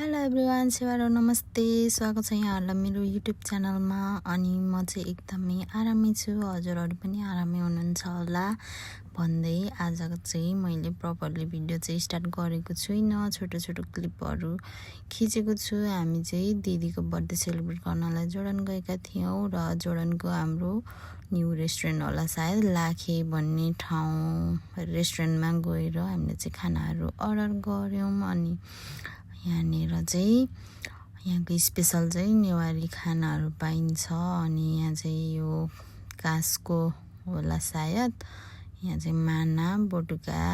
Hello everyone, सेवारो नमस्ते। स्वागत छ यहाँहरूलाई मेरो युट्युब च्यानलमा। अनि म चाहिँ एकदमै आरामै छु, हजुरहरू पनि आरामै हुनुहुन्छ होला भन्दै आज चाहिँ मैले प्रपरली भिडियो चाहिँ स्टार्ट गरेको छुइनँ। छोटो छोटो क्लिपहरू खिचेको छु। हामी चाहिँ दिदीको बर्थडे सेलिब्रेट गर्नलाई जोर्डन गएका थियौँ र जोर्डनको हाम्रो न्यू रेस्टुरेन्ट होला सायद, लाखे भन्ने ठाउँ रेस्टुरेन्टमा गएर हामीले चाहिँ खानाहरू अर्डर गऱ्यौँ। अनि यहाँनिर चाहिँ यहाँको स्पेसल चाहिँ नेवारी खानाहरू पाइन्छ। अनि यहाँ चाहिँ यो काँसको होला सायद, यहाँ चाहिँ माना बटुका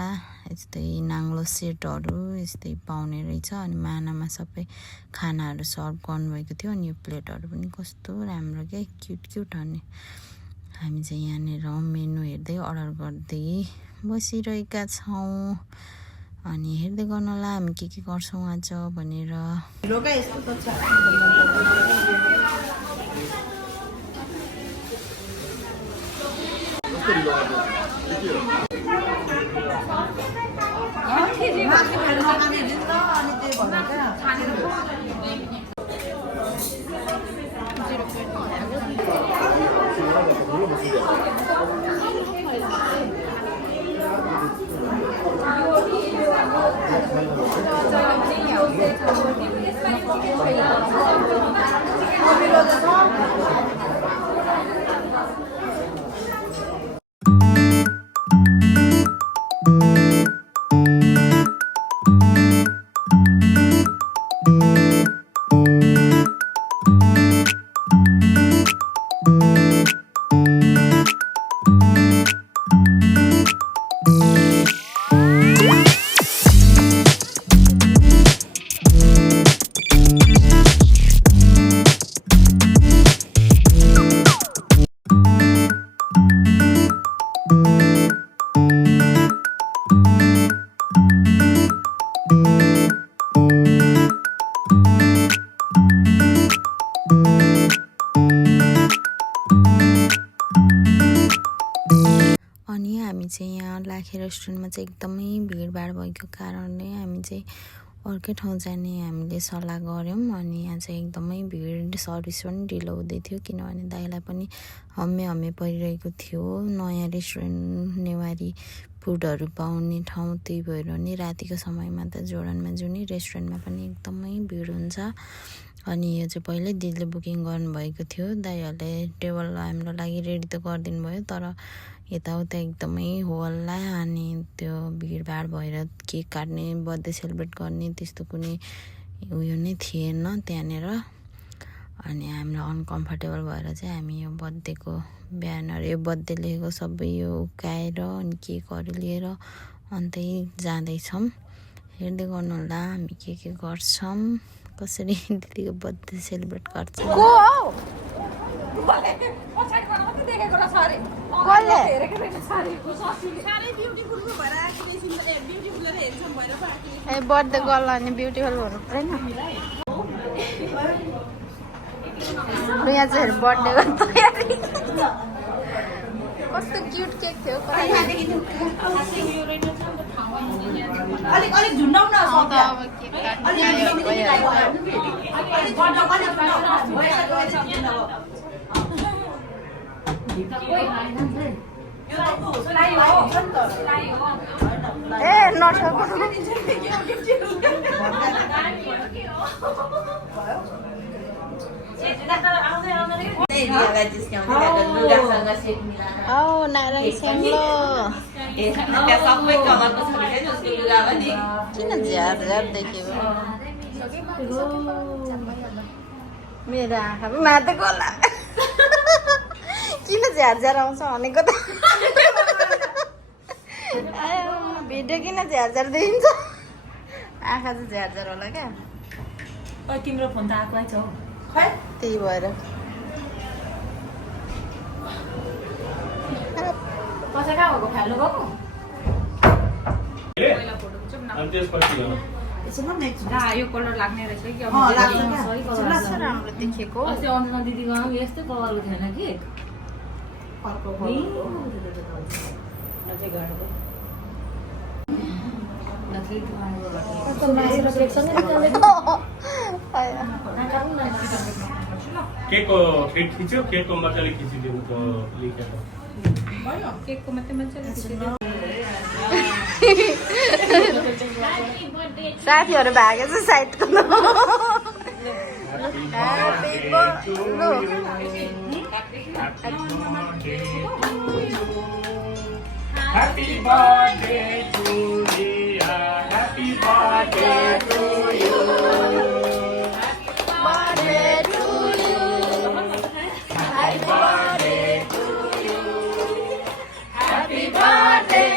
यस्तै नाङ्लो सेटहरू यस्तै पाउने रहेछ। अनि मानामा सबै खानाहरू सर्भ गर्नुभएको थियो। अनि यो प्लेटहरू पनि कस्तो राम्रो क्या, क्युट क्युट। अनि हामी चाहिँ यहाँनिर मेनु हेर्दै अर्डर गर्दै बसिरहेका छौँ। अनि हेर्दै गर्नुहोला हामी के गर्छौँ आज भनेर। अनि हामी चाहिँ यहाँ लाखे रेस्टुरेन्टमा चाहिँ एकदमै भिडभाड भएको कारणले हामी चाहिँ अर्कै ठाउँ जाने हामीले सल्लाह गऱ्यौँ। अनि यहाँ चाहिँ एकदमै भिड, सर्भिस पनि ढिलो हुँदै थियो किनभने दाइलाई पनि हम्मे परिरहेको थियो। नयाँ रेस्टुरेन्ट नेवारी फुडहरू पाउने ठाउँ, त्यही भएर नि रातिको समयमा त जोर्डनमा जुनै रेस्टुरेन्टमा पनि एकदमै भिड हुन्छ। अनि यो चाहिँ पहिल्यै दिदीले बुकिङ गर्नुभएको थियो। दाइहरूले टेबल हाम्रो लागि रेडी त गरिदिनु भयो, तर यताउता एकदमै हल्ला। अनि त्यो भिडभाड भएर केक काट्ने, बर्थडे सेलिब्रेट गर्ने त्यस्तो कुनै उयो नै थिएन त्यहाँनिर। अनि हामीलाई अनकम्फर्टेबल भएर चाहिँ हामी यो बर्थडेको ब्यानर, यो बर्थडे लेखेको सबै यो उकाएर अनि केकहरू लिएर अन्तै जाँदैछौँ। हेर्दै गर्नुहोला हामी के गर्छौँ, कसरी दिदीको बर्थडे सेलिब्रेट गर्छौँ। बर्थडे गर्ल अनि ब्युटिफुल हुनु परेन। यहाँ चाहिँ बर्थडे गर्नु कस्तो क्युट केक थियो। ए नठोक नारायण सेङ्लो किन झ्यार देख्यो मेरो आँखामा माथि गोला किन झ्यार आउँछ भनेको त। भिडियो किन झ्यार देखिन्छ, आँखा चाहिँ झ्यार होला क्या। तिम्रो फोन त आएकै छ, त्यही भएर कहाँ भएको फाल्नु गएको यो कलर लाग्ने रहेछ कि राम्रो देखेको। अस्ति अन्जना दिदीको यस्तै कलरको थिएन कि Ako na, केकको केक खिच्यो केकको मजाले खिचिदिनु त लेखेर केकको मात्रै मान्छेले साथीहरू भागेछ साइडको Happy birthday to Ria. Happy birthday to you. birthday to you. Happy birthday to you. Happy birthday.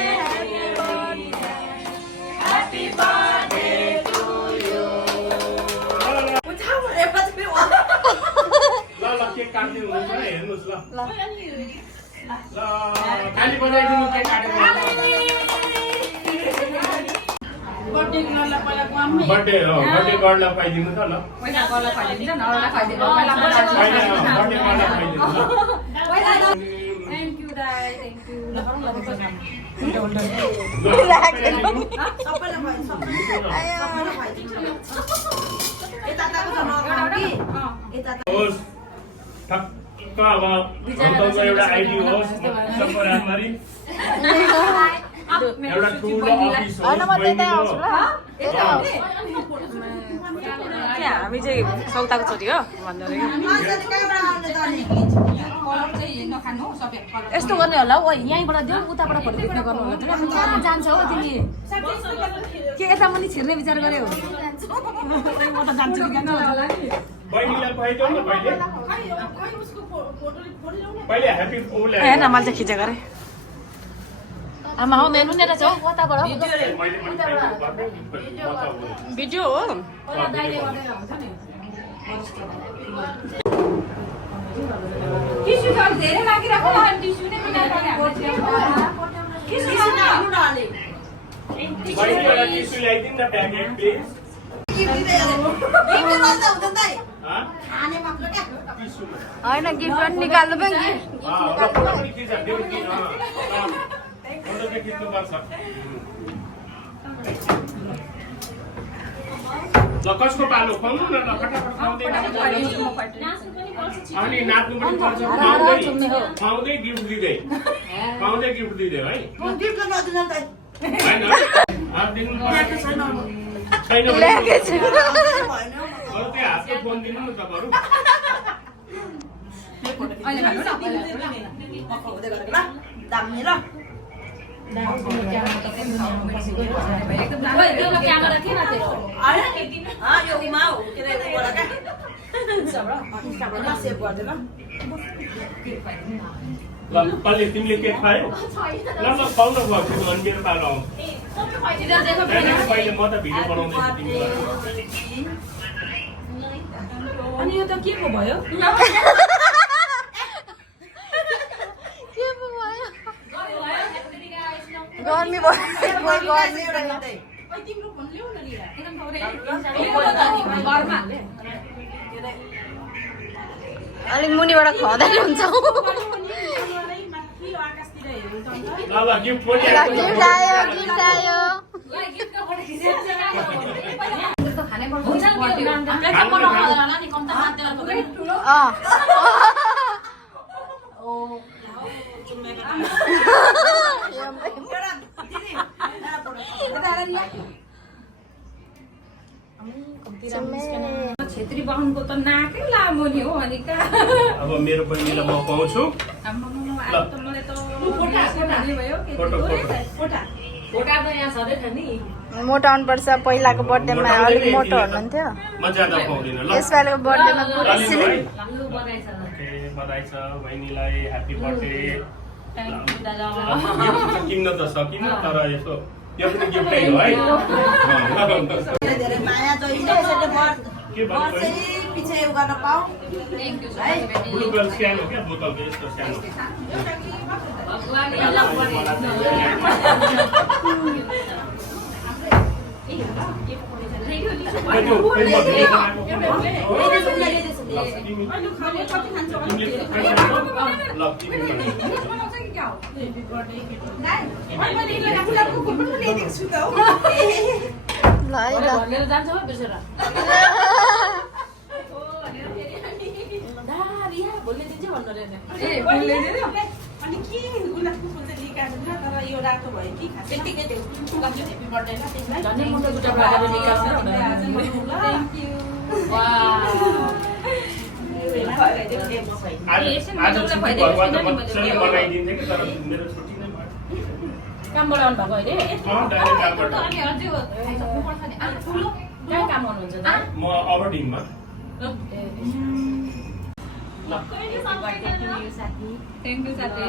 Happy birthday to you. ल केक काट्दिनु हुन्छ हेर्नुस् ल ल खाली बजाइदिनु केक काटेको बर्थडे गर्ललाई खुवाइदिनु त ल पहिला गर्ला खुवाइदिन्छ नरला खुवाइदिनु पहिला बर्थडे गर्ललाई खुवाइदिनु ल थ्याङ्क यू दाइ थ्याङ्क यू ल होस् ठक्क अब गौतमको एउटा आइडी होस् सबको राम्ररी एउटा ठुलो अफिस होस् हामी चाहिँ सौताको छोरी हो भन्नु यस्तो गर्ने होला ओ यहीँबाट देऊ उताबाट फोटो खिच्ने गर्नु होला जान्छ हो तिमी के यता पनि छिर्ने विचार गरे हो म त जान्छु कि बहिनीलाई खुवाइदिउ न पहिले ह्याप्पी ओले हेर्न मैले चाहिँ खिचेको अरे आमा हौ मेनु नै रहेछ हौ कताबाट भिडियो हो टिस्यु त धेरै लागिरहेको टिस्यु नै बहिनीलाई टिस्यु ल्याइदिनु न प्याकेट प्लिज होइन गिफ्ट पनि निकाल्नु पनि ल कसको पालो खुवाउनु न ल फटाफट खुवाउँदै अनि नाच्नु पनि पर्छ खुवाउँदै गिफ्ट दिँदै है होइन दिनु छैन त्यही हातको फोन दिनु न तपाईँहरू ल कहिले तिमीले केक खायौ ल खुवाउन खुवाउँछु अनि मेरो पालो आउँछ पहिले म त भिडियो बनाउँदैछु तिमीलाई अनि यो त के को भयो गर्मी अलिक मुनिबाट खुवाउँदै हुन्छ ल गिफ्ट पनि गिफ्ट आयो छेत्री बाहुनको त नाकै लामो नि हो अनि अब मेरो बहिनीलाई म पाउँछु मोटो आउनुपर्छ पहिलाको बर्थडेमा अलिक मोटो हुनुहुन्थ्यो म ज्यादा खुवाउँदिनँ ल यसपालिको बर्थडेमा पुरै स्लिम बधाई छ बहिनीलाई ह्याप्पी बर्थडे गिफ्ट किन्न त सकिनँ तर यसो यो पनि गिफ्टै हो है के ब्लुबेल सानो क्या बोतलको यस्तो सानो ल है ल जान्छ हो बिर्सेर भन्नु रे ए फुलले दियो अनि के गुलाबको फुल चाहिँ निकाल्नु छ तर यो रातो भयो कि खास त्यतिकै देऊ हेप्पी बर्थडे ल त्यसलाई धन्य मुटु गुटा लगाएर निकाल्छ थ्याङ्क यू आज छुट्टी भएको त मजाले मनाइदिन्थेँ कि तर मेरो छुट्टी नै भयो कामबाट आउनु भएको अहिले डाइरेक्ट कामबाट कहाँ काम गर्नुहुन्छ त म अबरडिङमा थ्याङ्क यू साथी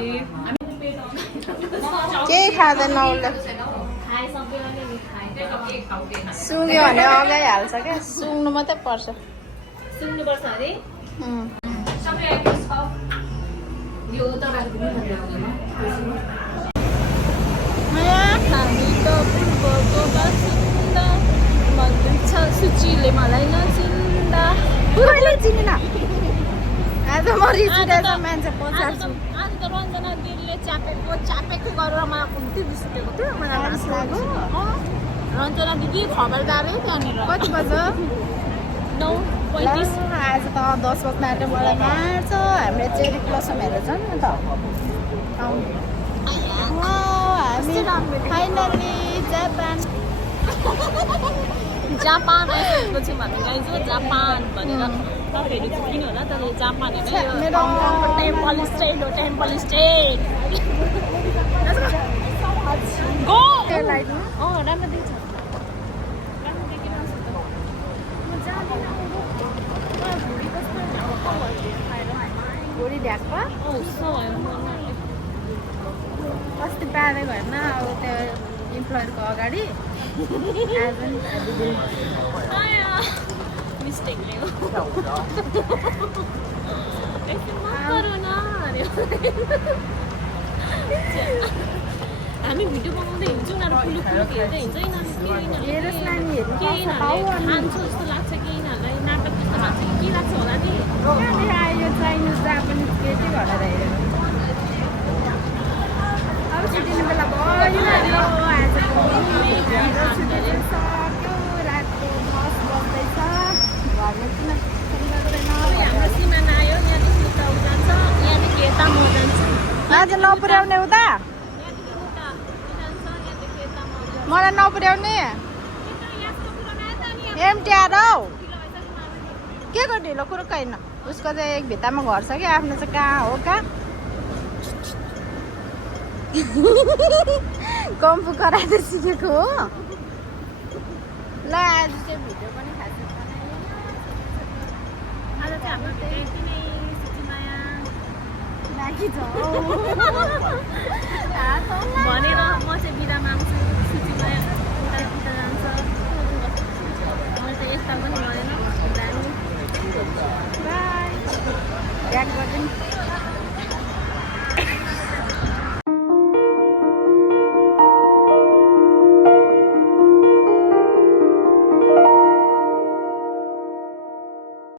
केही खाँदैन उसले सुँग्यो भने अगाइहाल्छ क्या सुँग्नु मात्रै पर्छ सुन्नुपर्छ अरे यो तपाईँको पनि हामी त पूर्वको बासिन्दा भनिदिन्छ सुचीले मलाई नचिन्दा कहिले चिनेन आज म रिसिरहेछ मान्छे पचार्छु आज त रञ्जना दिदीले च्यापेको गरेर मलाई कम्ती रिस उठेको थियो मलाई लास लाग्यो रञ्जना दिदी खबरदारै त्यहाँनिर कति बज्छ 9:35 आज त 10 बज्न आएर मलाई मार्छ हाम्रो चेरी ब्लसम हेरेर छ नि त हामी फाइनली जापान आइसकेको छु भन्नु गाइज हो जापान भनेर तपाईँहरू चाहिँ किन होला तर जापान होइन यो हङकङको टेम्पल स्टेट हो टेम्पल स्टेट गो राम्रो देख्छ राम्रो देखिरहेको छ म जाँदिनँ भुँडी ढ्याक्क अस्ति पारेको होइन अब त्यो इम्प्लोयरको अगाडि मिस्टेकले हो हामी भिडियो बनाउँदै हिँड्छौँ उनीहरू पुलुक हेर्दै हिँड्छ हेरोस् नानीहरू खान्छ जस्तो लाग्छ कि यिनीहरूलाई नाटक जस्तो लाग्छ कि के लाग्छ होला नि कहाँनिर आयो चाइनिज जापानिज केटी भनेर हेरेर अब छुट्टिने बेला भयो आजको सक्यो रातको 10 बज्दैछ घरमा किन हाम्रो सिमाना आयो यहाँदेखि उता उ जान्छ यहाँदेखि यता म जान्छु आज नपुर्याउने उता यहाँदेखि उता जान्छ यहाँदेखि यता म जान्छु मलाई नपुर्याउने एमटिआर हौ के को ढिलो कुरो होइन उसको चाहिँ एक भित्तामा घर छ कि आफ्नो चाहिँ कहाँ हो कहाँ कम्फु कराएर सिकेको हो ल आज चाहिँ भिडियो पनि खासै बनाएन आज चाहिँ हाम्रो यति नै सुचिमाया बाँकी छ